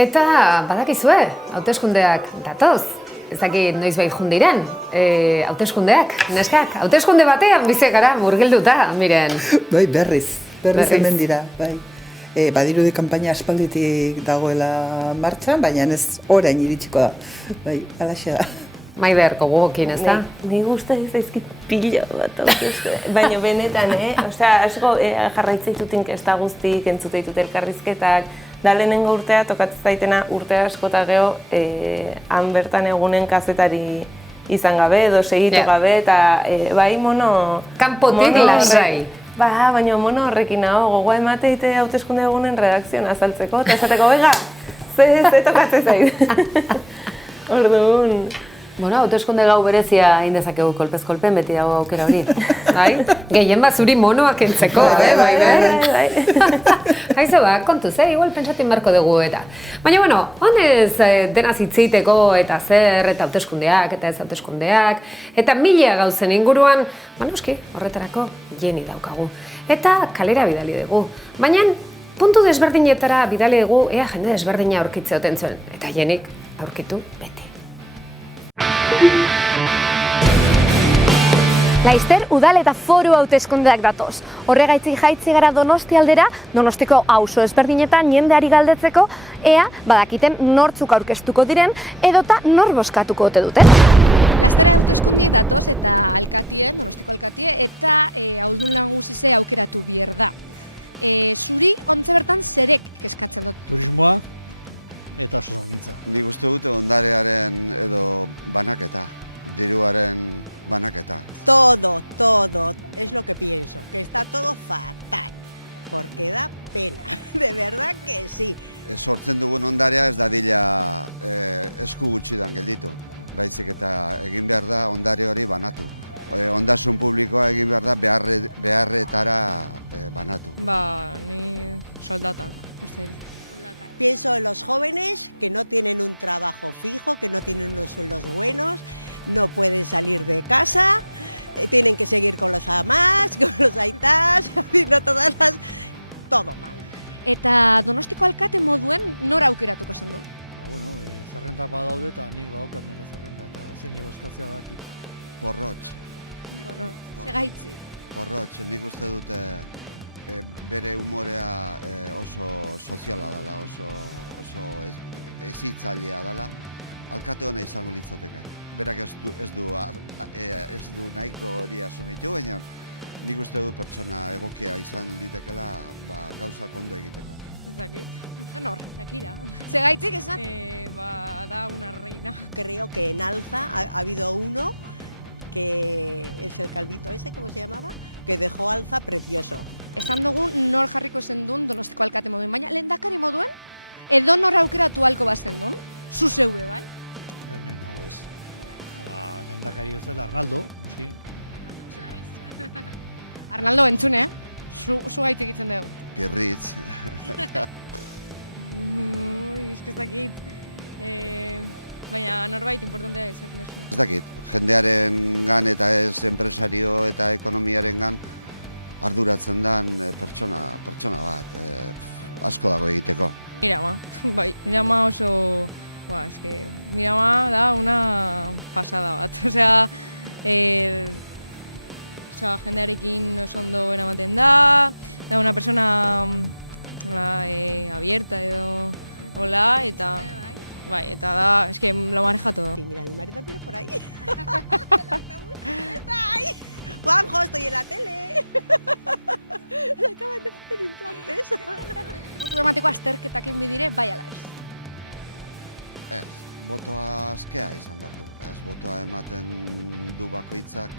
Eta badakizue, hauteskundeak datoz. Ez dakit noizbait jundiren, hauteskundeak, neskak. Hauteskunde batean bizi gara murgilduta, miren. Bai, berriz hemen dira, bai. Badirudi kanpaina aspalditik dagoela martxan, baina ez orain iritsiko da. Bai, alaxe da. Maider, gogokin, ez da? Ni gusta ez daizkit pilo bat, baina benetan, Osea, asko jarraitzea ditut inkesta guztik, entzute ditut elkarrizketak, da lehenengo urtea tokatzen zaitena urte asko eta geho han bertan egunen kazetari izan gabe edo segitu gabe, eta bai mono... Kanpotik lasai. Baina mono horrekin nago, gogoa emateite hauteskunde egunen redakzioan azaltzeko, eta esateko, oiga, ze tokatzen zait. Orduan... Bueno, hauteskunde gau berezia egin dezakegu kolpez kolpen, beti dago aukera hori. Bai, gehien bat zuri monoak entzeko, bai. Haize ba, kontuz, igual pentsatin beharko dugu eta. Baina, bueno, honez dena zitziteko eta zer, eta hauteskundeak, eta ez hauteskundeak, eta mila gauzen inguruan, noski, horretarako jeni daukagu. Eta kalera bidali dugu. Baina, puntu desberdinetara bidali dugu, ea jende desberdina aurkitze oten zuen. Eta jenik aurkitu beti. Laizter, udal eta foru hauteskundeak datoz. Horregaitzik jaitzi gara Donosti aldera, Donostiko auzo ezberdinetan jendeari galdetzeko, ea badakiten nortzuk aurkeztuko diren, edota nor bozkatuko ote duten. Laiztera hauteskundiek datoz eta alkatie, Donostiko alkatie, eta ahuldun nagusize aukeratu bier da. Zuri, ontze bertan zerek kezkatzen dut? Turismoa eta sozogintza. Nik uste dut ondarearen edo banaketa, diruaren banaketa. Todo, es lo que pienso, que está todo fatal, porque da pena, de verdad que sí. Sortzen dugun ondarea ez dadila esku gutxidan gelditu, baizik eta egin behar da ondare hori banatu. Ondasun publikoa egin behar da beharretara banatu. Ni soldatak, uste dut. Pienso en los jóvenes que no tienen un trabajo fijo, que no tienen unos sueldos buenos, no pueden salir de casa, tienen que seguir con los amás, con los aitas, haciendo todo mal. Eta Donostiko alkate moduen nor aukeratuko zen dut? Bueno, zerrentak badaude eta nik badaukat nire zerrenta eta zein bozkatzea bakit. Porrotx. Segaitzi. Porrotx, nik uste dute bere humorea oso soziala dela, oso ezitzailea dela, alkate hona izango litzateke. Berak ez du nahiko hori asumitu, baina nik uste dut pertsona egokia izan litekela gauzak ondo egiteko. Ez dakit. Nor, Shakira. Segaitzik esan? Da una reina. Creo que en Alza ha habido uno que es el calvito ese, ¿cómo se llamaba? Que dejó Alza precioso. Esan dugu nor jarriko zen duen Donostiko alkate moduen, baina lehendakari moduen, edo nor aukeratu halko bazen duen? Zu zeue, bai? No, ez. Lehendakari ez dela Arnaldo, muski. Arnaldo entzune, zu gaitik egiten dugu. Pirritz. Ez dakit. Baina norbait importantea ez, Ez dakit, jendearen gan eta ez enpresario eta ekonomiaren gan arduratzen den pertsona bat, asko dago egiteko. Mirama, bai, Mirama oso, Mirama da una pasada bat, jendearekin oso ondo eramaten da una persona abierta edo hola, eta bai, eta da, lo maneja todo. Y mira, mi marido viene por ahí. Está ahí. Juanjo, estoy en la tele. Le acaban de poner implantes. Botu emateko azterketakin bidire, bai ala ez? Ez, botoa askea izan behar du. Ez, botoa ematen du bakoitzak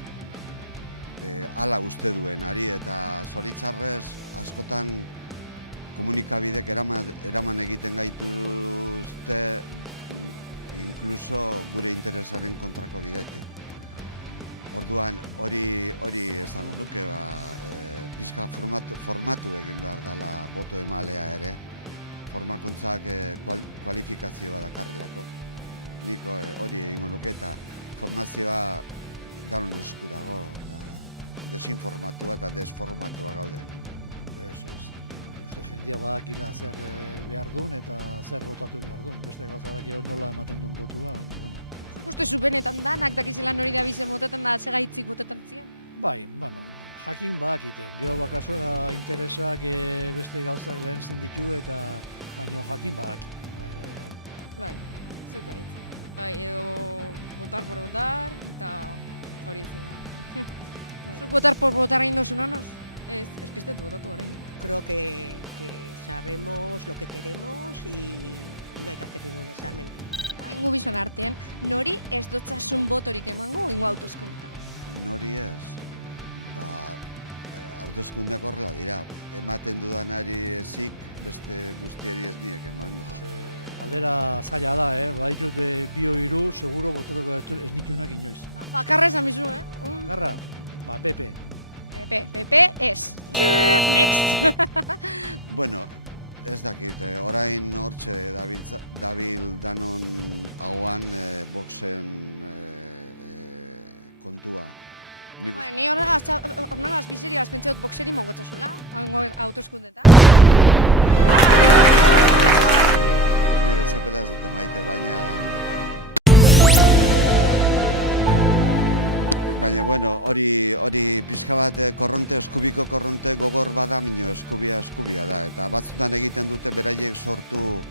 hala uste duenari, eta zoritxarrez askotan komunikabidek eraman egiten gaituzte inkluso gure interesaren kontrako bidetik. Orduan hori esango nuke, pixka formatu egin behar dela boto emalea ere, formakuntzak kualifikazioa dakarrelako. Nik hori egingo nuke eta formazioa danon esku dago, desinformatua eta desformatua gaude. Ez, uste jendia badakila zer behar duen eta zer botatu behar duen. Beste gauza dakio nola ematen duen botua, baina, bueno. Zuk uste zu benetan danak dakizela nori da bizen motetan da segaitzik botetan zian? Bai, bueno, jakin badakite. Gero bakasoa interesak beste gauzak lehentzen ditu eta baino jakin badaki. Bai, zut baietz. Bai, edo votar por votar, eta hori izan da. Zuk votar por votar egin dozu nonoz? Ez que ez dut botatu orain. Creo que sabemos lo que queremos y no hay que hacer ningún examen. Ingo bizon artean, nori ez dotzasun botorik emango ingo hauteskunta? Nori ez. Hauteskundeak horrela dira. Ematen dudanari ezik, beste guztiari ez niek emango. Aldera zaila da, baditut bio hiru, seguro botatuko ez nitunak inoiz. Bakarra esan bizu, Bakarra? PP. PP ez. Next! Bueno, ez dakit, orain hortxe dabil danon hauan boxen kontua. Ni horregaz bizeriagaz pentseot boxeri mongotxasola, hauteskundetan. Nire txapela ez dute maite, baina bueno, hori pixka bat eskubiko korronte gogor bada, minio eskubia da. Eta batzutan egiten dute beraiek sortu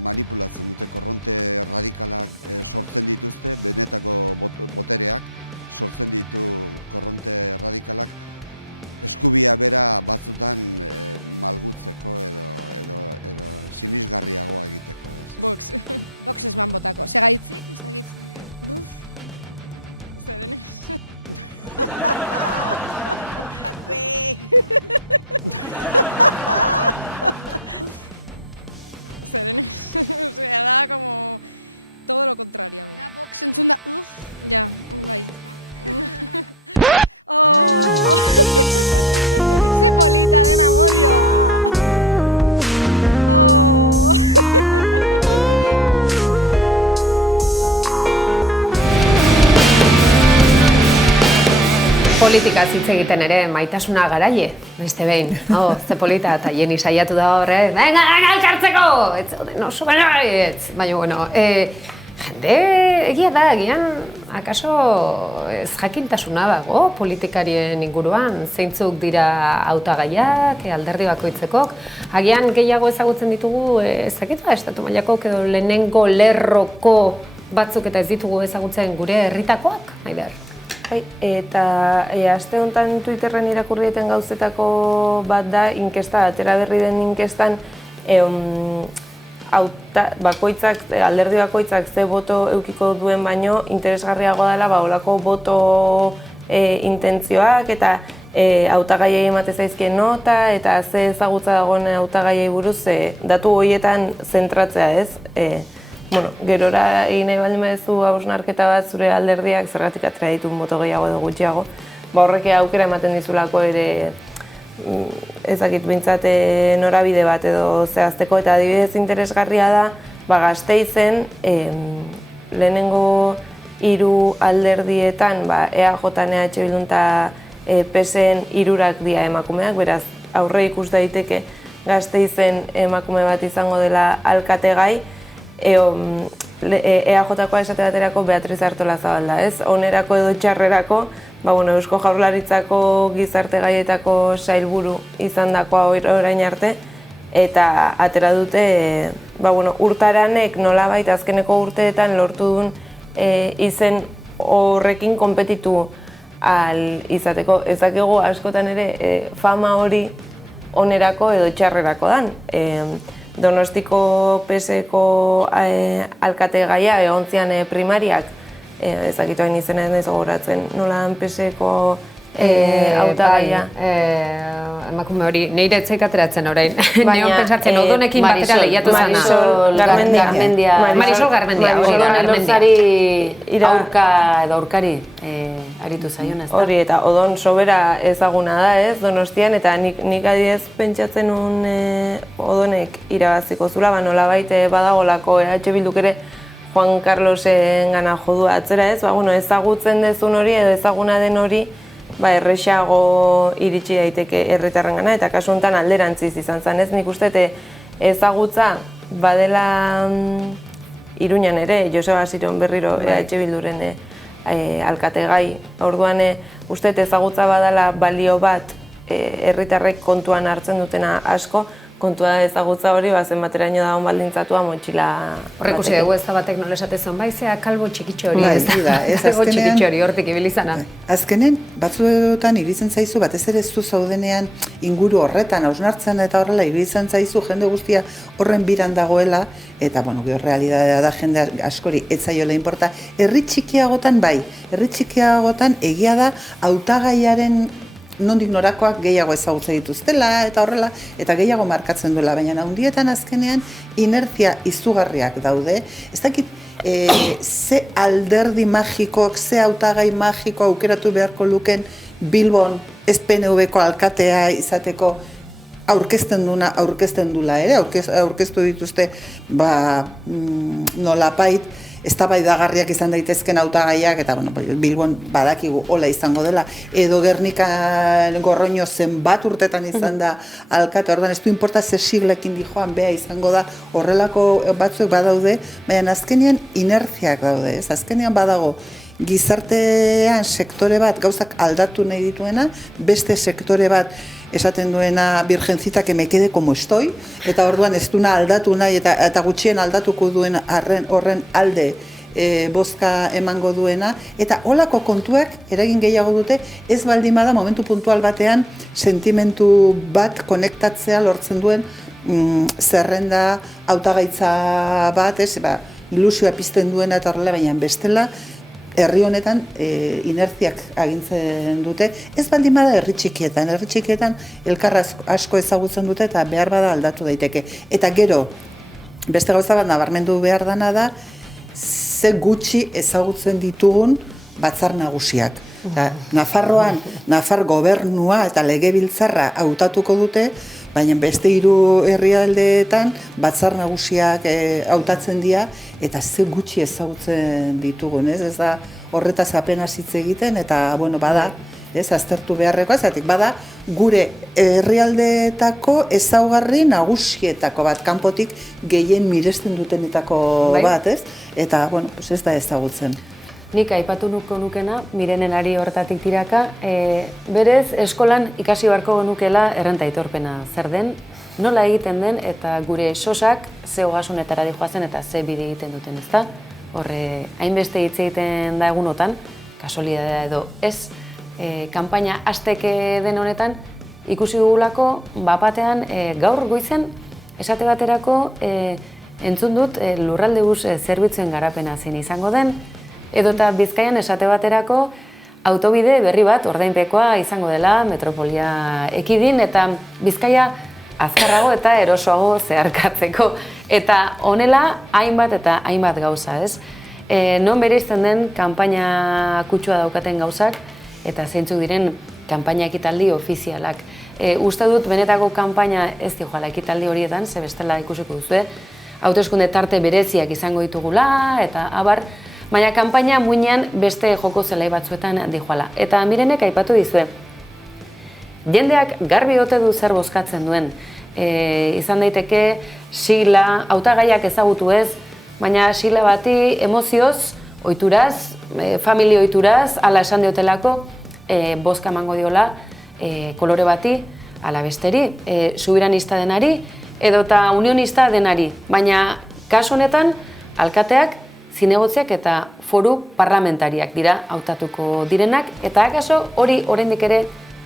manipulatzen dute korronte radikalak sortzen dituzte, benetako botereak sortzen ditu korronte radikalak eskubia bera batzutan malgutzeko edo sinisgarriagoa egiteko. Box. Box ez man botako. Segaitzik, ez dakit. Buf. Zeren Zeren osea, da como todo lo contrario a mí. Da box entzun da, Ja, bai. Oh! Ze polita den amodioa! Oh! Politikaz hitz egiten ere, maitasuna garaie, beste behin. Ze polita, eta Jeni saiatu da horre, venga, elkartzeko! Ez zauden oso baietz! Baina, bueno, jende egia da, egian, akaso ez jakintasuna dago politikarien inguruan, zeintzuk dira hautagaiak, alderdi bakoitzekok, agian gehiago ezagutzen ditugu, ezakitu estatu mailakok edo lehenengo lerroko batzuk eta ez ditugu ezagutzen gure herritakoak, Maider? Bai, eta aste honetan Twitterren irakurri dieten gauzetako bat da, inkesta, atera berri den inkestan, alderdi bakoitzak ze boto eukiko duen baino, interesgarriago dela, olako boto intentzioak eta hautagaiei emate zaizkien nota, eta ze ezagutza dagoen hautagaiei buruz, datu horietan zentratzea ez. Bueno, gerora egin nahi baldin baduzu hausnarketa bat zure alderdiak zergatik atera dituen boto gehiago edo gutxiago, horrek aukera ematen dizulako ere ezakit bintzat norabide bat edo zehazteko, eta adibidez interesgarria da Gasteizen lehenengo 3 alderdietan EAJ, EH Bildun eta PSen 3 dira emakumeak, beraz aurre ikus daiteke Gasteizen emakume bat izango dela alkategai. EAJ-koa esate baterako Beatriz Artolazabal da, ez? Onerako edo txarrerako, Eusko Jaurlaritzako gizarte gaietako sailburu izandakoa orain arte, eta atera dute, urtaranek nolabait azkeneko urteetan lortu duen izen horrekin konpetitu ahal izateko. Ez dakigu askotan ere fama hori onerako edo txarrerako dan. Donostiko PSeko alkate gaia, egontzian primariak, ezakitu hain izena ez gogoratzen, nolan PSeko hautagaia. Emakume hori, nire etzaik ateratzen orain. Neon pentsatzen odonekin batera lehiatu zana. Marisol Garmendia. Odonari aurka edo aurkari aritu zaion ez da. Hori, eta odon sobera ezaguna da ez, Donostian, eta nik adiez pentsatzen un odonek irabaziko zula, nolabait badagolako EH Bilduk ere Juan Carlosen gana jodua atzera ez, ezagutzen dezun hori edo ezaguna den hori erresago iritsi daiteke herritarrengana eta kasu honetan alderantziz izan zen, ez? Nik uste ezagutza badela Iruñan ere, Joseba Asiron berriro EH Bilduren alkategai. Orduan uste ezagutza badala balio bat herritarrek kontuan hartzen dutena asko, kontua ezagutza hori zenbateraino dagoen baldintzatua motxila Horrek usi dugu ez da batek nola esatezan, zea kalbo txikitxo hori, kalbo txikitxo hori hortik ibilizana. Azkenen, batzuetan iritzen zaizu, batez ere zu zaudenean inguru horretan, hausnartzen eta horrela iritzen zaizu jende guztia horren biran dagoela, eta, gero realidadea da jende askori etzaiola inporta. Herri txikiagotan herri txikiagotan egia da hautagaiaren nondik norakoak gehiago ezagutze dituztela eta horrela, eta gehiago markatzen duela, baina handietan azkenean inertzia izugarriak daude. Ez dakit, ze alderdi magikoak, ze hautagai magiko aukeratu beharko luken Bilbon PNV-ko alkatea izateko aurkezten dula ere, aurkeztu dituzte nolapait, eztabaidagarriak izan daitezken hautagaiak eta Bilbon badakigu hola izango dela, edo Gernika Gorroño zenbat urtetan izan da alkate, orduan ez du inporta ze siglekin dijoan bea izango da, horrelako batzuek badaude, baina azkenean inertziak daude, ez? Azkenean badago gizartean sektore bat gauzak aldatu nahi dituena, beste sektore bat esaten duena virgencita que me quede como estoy, eta orduan ez duna aldatu nahi eta gutxien aldatuko duen horren alde bozka emango duena, eta holako kontuak eragin gehiago dute, ez baldin bada momentu puntual batean sentimentu bat konektatzea lortzen duen zerrenda hautagaitza bat, ilusioa pizten duena eta horrela, baina bestela herri honetan inertziak agintzen dute, ez baldin bada herri txikietan elkar asko ezagutzen dute eta behar bada aldatu daiteke. Eta gero, beste gauza bat nabarmendu behar dana da, ze gutxi ezagutzen ditugun batzar nagusiak. Nafarroan, Nafar gobernua eta legebiltzarra hautatuko dute, baina beste 3 herrialdeetan batzar nagusiak hautatzen dira eta ze gutxi ezagutzen ditugun, ez? Ez da horretaz apenas hitz egiten eta bada, ez, aztertu beharrekoa, zatik bada gure herrialdeetako ezaugarri nagusietako bat, kanpotik gehien miresten dutenetako bat, ez? Eta, ez da ezagutzen. Nik aipatu nukena, Mirenenari horretatik tiraka, berez eskolan ikasi beharko genukela errenta aitorpena zer den, nola egiten den eta gure sosak ze ogasunetara dijoazen eta ze bide egiten duten, ezta? Horre, hainbeste hitz egiten da egunotan, kasualidadea edo ez, kanpaina hasteke den honetan, ikusi dugulako bapatean gaur goizen esate baterako entzun dut lurralde bus zerbitzuen garapena zein izango den, edota Bizkaian esate baterako autobide berri bat ordainpekoa izango dela metropolia ekidin eta Bizkaia azkarrago eta erosoago zeharkatzeko. Eta honela hainbat eta hainbat gauza, ez? Non bereizten den kanpaina kutsua daukaten gauzak eta zeintzuk diren kanpaina ekitaldi ofizialak. Uste dut benetako kanpaina ez dijoala ekitaldi horietan, ze bestela ikusiko duzu, hauteskunde tarte bereziak izango ditugula eta abar, baina kanpaina muinean beste joko zelai batzuetan dijoala. Eta Mirenek aipatu dizue, jendeak garbi ote du zer bozkatzen duen. Izan daiteke sigla, hautagaiak ezagutu ez, baina sigla bati emozioz, ohituraz, familia ohituraz, ala esan diotelako, bozka emango diola kolore bati, ala besteri, soberanista denari, edota unionista denari. Baina kasu honetan, alkateak, zinegotziak eta foru parlamentariak dira hautatuko direnak, eta akaso hori oraindik ere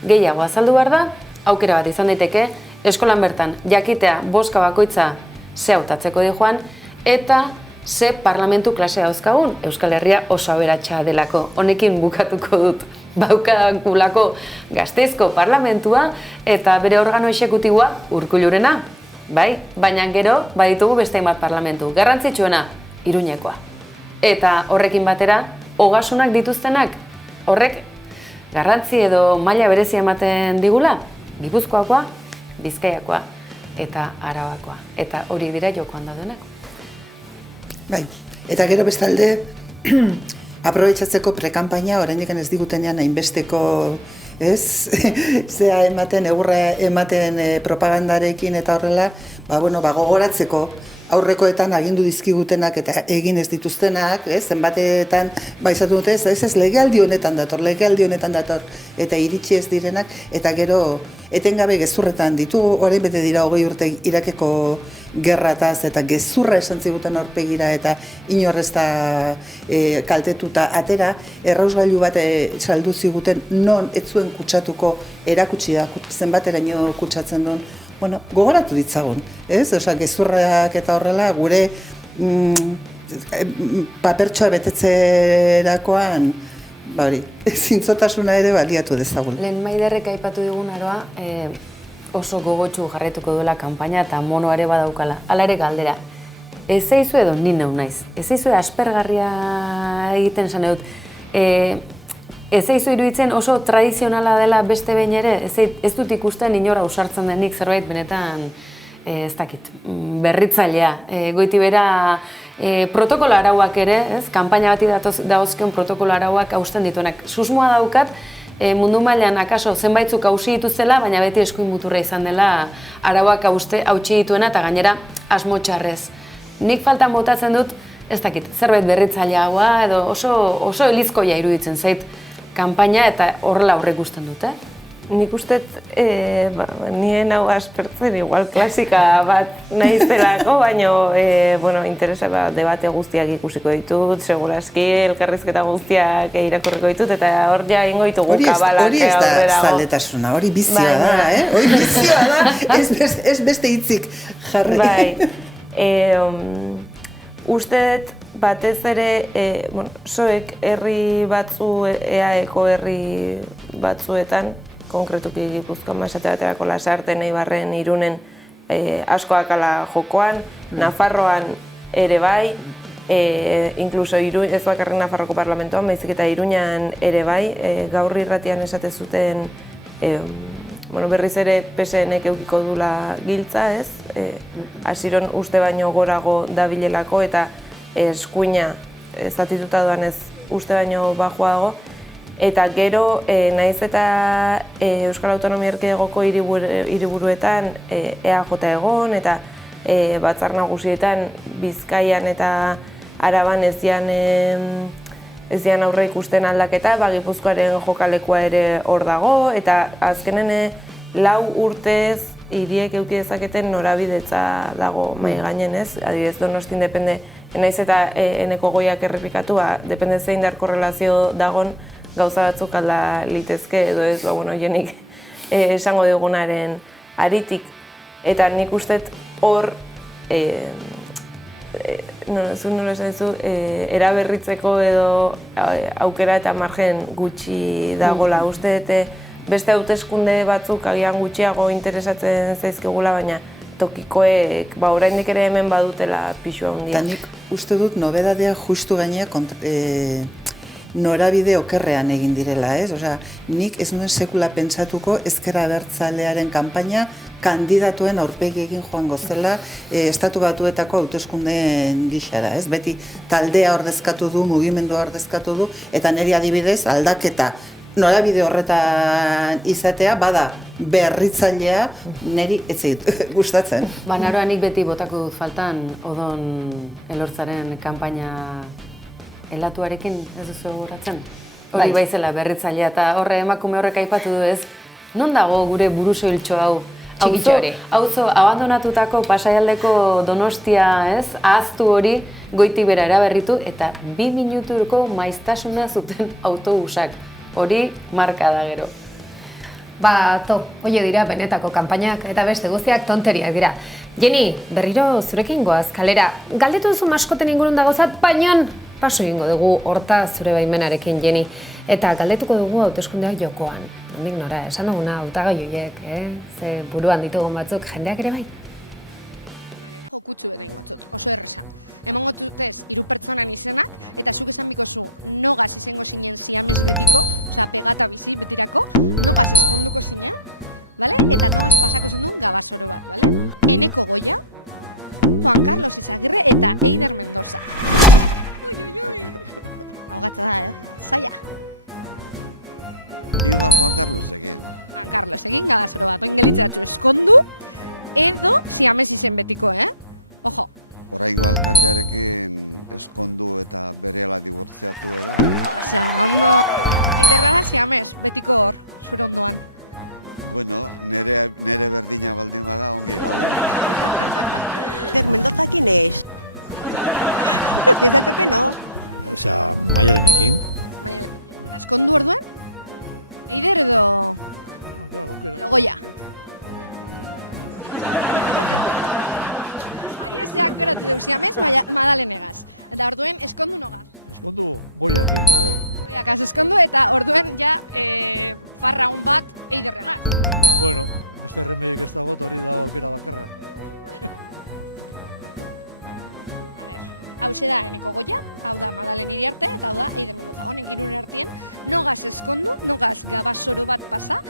gehiago azaldu behar da, aukera bat izan daiteke, eskolan bertan jakitea bozka bakoitza ze hautatzeko dijoan, eta ze parlamentu klase dauzkagun, Euskal Herria oso aberatsa delako. Honekin bukatuko dut, baukagulako Gasteizko parlamentua eta bere organo exekutiboa Urkullurena, bai? Baina gero baditugu beste hainbat parlamentu, garrantzitsuena Iruñekoa. Eta horrekin batera, ogasunak dituztenak, horrek garrantzi edo maila berezia ematen digula, Gipuzkoakoa, Bizkaiakoa eta Arabakoa. Eta hori dira jokoan daudenak. Bai, eta gero bestalde, aprobetxatzeko prekampaina, oraindik ez digutenean hainbesteko, ez? Zea ematen, egurra ematen propagandarekin eta horrela, gogoratzeko, aurrekoetan agindu dizkigutenak eta egin ez dituztenak, zenbatetan baizatu dute, ez legealdi honetan dator, eta iritsi ez direnak, eta gero etengabe gezurretan ditugu, orain bete dira 20 urte Irakeko gerrataz, eta gezurra esan ziguten aurpegira, eta inorrez da kaltetuta atera, errausgailu bat saldu ziguten non ez zuen kutsatuko erakutsi da, zenbateraino kutsatzen duen, gogoratu ditzagun, ez? Osa, gezurrak eta horrela, gure papertxoa betetzerakoan, zintzotasuna ere baliatu dezagun. Lehen Maiderrek aipatu digun aroa, oso gogotsu jarraituko duela kanpaina eta monoare badaukala. Hala ere galdera, ez zaizu edo ni neu naiz? Ez zaizu aspergarria egiten esan dut? Ez zaizu iruditzen oso tradizionala dela beste behin ere, ez dut ikusten inora usartzen denik zerbait benetan, ez dakit, berritzailea. Goitibera protokolo arauak ere, kanpaina bati dagozkion protokolo arauak hausten dituenak. Susmoa daukat, mundu mailan akaso zenbaitzuk hausi dituzela, baina beti eskuin muturra izan dela arauak hautsi dituena eta gainera asmo txarrez. Nik faltan botatzen dut, ez dakit, zerbait berritzaileagoa edo oso elizkoia iruditzen zait kanpaina eta horrela aurre ikusten dut, Nik ustet, nien hau aspertzen, igual klasika bat nahizelako, baina interesa debate guztiak ikusiko ditut, segurazki elkarrizketa guztiak irakurriko ditut, eta hor ja ingo ditugu kabalak hori ez da zaletasuna, hori bizia da, hori bizia da, ez beste hitzik jarri. Ustet, batez ere, zoek herri batzu, EAeko herri batzuetan, konkretuki Gipuzkoan esate baterako Lasarten, Eibarren, Irunen askoak ala jokoan, Nafarroan ere bai, inkluso ez bakarrik Nafarroko parlamentoan, baizik eta Iruñan ere bai, gaur irratian esate zuten berriz ere PSNek eukiko dula giltza, ez? Hasiron uste baino gorago dabilelako eta eskuina zatituta doan ez uste baino bajoago. Eta gero, nahiz eta Euskal Autonomia Erkidegoko hiriburuetan EAJ egon eta batzar nagusietan Bizkaian eta Araban ez dian aurre ikusten aldaketa, Gipuzkoaren jokalekua ere hor dago, eta azkenen 4 urtez hiriek eduki dezaketen norabidetza dago mahai gainen, ez? Adibidez, Donosti independe, nahiz eta Eneko Goiak errepikatu, depende zein dar korrelazio dagon, gauza batzuk alda litezke edo ez, jenik esango dugunaren aritik. Eta nik ustet hor, nola esan dizu, eraberritzeko edo aukera eta margen gutxi dagola. Uste beste hauteskunde batzuk agian gutxiago interesatzen zaizkigula, baina tokikoek oraindik ere hemen badutela pixua handia. Eta nik uste dut nobedadea justu gainea norabide okerrean egin direla, ez? Osea, nik ez nuen sekula pentsatuko ezker abertzalearen kanpaina kandidatuen aurpegi egin joango zela Estatu Batuetako hauteskundeen gixara, ez? Beti taldea ordezkatu du, mugimendua ordezkatu du, eta niri adibidez aldaketa norabide horretan izatea, bada berritzailea niri ez zait gustatzen. Naroa nik beti botako dut faltan Odon Elortzaren kanpaina elatuarekin ez duzu goratzen? Hori baizela berritzailea eta horre emakume horrek aipatu du ez, non dago gure burusoiltxo hau? Txikitxo hori. Auzo abandonatutako Pasaialdeko Donostia, ez? Ahaztu hori goitik bera eraberritu eta 2 minutuko maiztasuna zuten autobusak. Hori marka da gero. Oie dira benetako kanpainak eta beste guztiak tonteriak dira. Jenny, berriro zurekin goaz kalera. Galdetu duzu maskoten ingurun dagozat, baina paso egingo dugu horta zure baimenarekin, Jenny. Eta galdetuko dugu hauteskundeak jokoan. Nondik nora, esan duguna hautagai horiek, ze buruan ditugun batzuk jendeak ere bai? Jokutsu beta ingotzut, oso erresa. Emango dutez 3 pertsonan izenak, eta zuk esan bikozu nogaz izango zinen siamez betiko, osea pegata bizi betirako, nogaz eskonduko zinen, vale? Eta nogaz pasako zen duen gabasoro bat, vale? Eneko Goia, Juan Carlos Izagirre eta Eider Mendoza. Hau gatza da, zaila. Igual Juan Carlos egin. Juan Carlos, egin gabazoro bat, oin gelitzeratxo eskondu, edo siamez izen betiko, Ojo. Oraingo alkatearekin eskondu eta berehala dibortziatu edo. Oso, ondo. Eiderra siamez, betiko hor, zure ondoan. Bueno, nere berdina baldin bada ongi. Eider Mendoza, ¿quién es? Si es del PP, no. Osea, Maialenekin. Eskondu orduen? Eider edo Goia? Aiesteak geratu deu siamez Madalenegaz. Eta orduen eskondu nogaz. Eskondu Goiakin, a ver. Goiakaz eskondu eta orduen ja farra hon bat Eiderregaz. Bueno, beste erremedik ez dago, hori da aukera bakarra. Hau da eneko Goia, hau da Madalen Iriarte, eta hau da Eider Mendoza. Honek hiruren artien, nogaz eskondu, nogaz gabasoro bat pasa,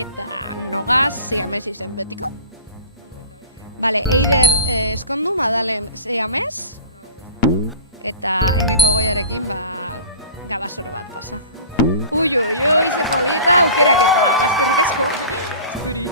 eta nogaz siamez izen betiko. Bale, Eider eskondu, Madalen siamez, eta eneko Goiarekin gabasoro bat pasa. Ui, ze polita, aukerak eta, bazkerrik asko. Zuri.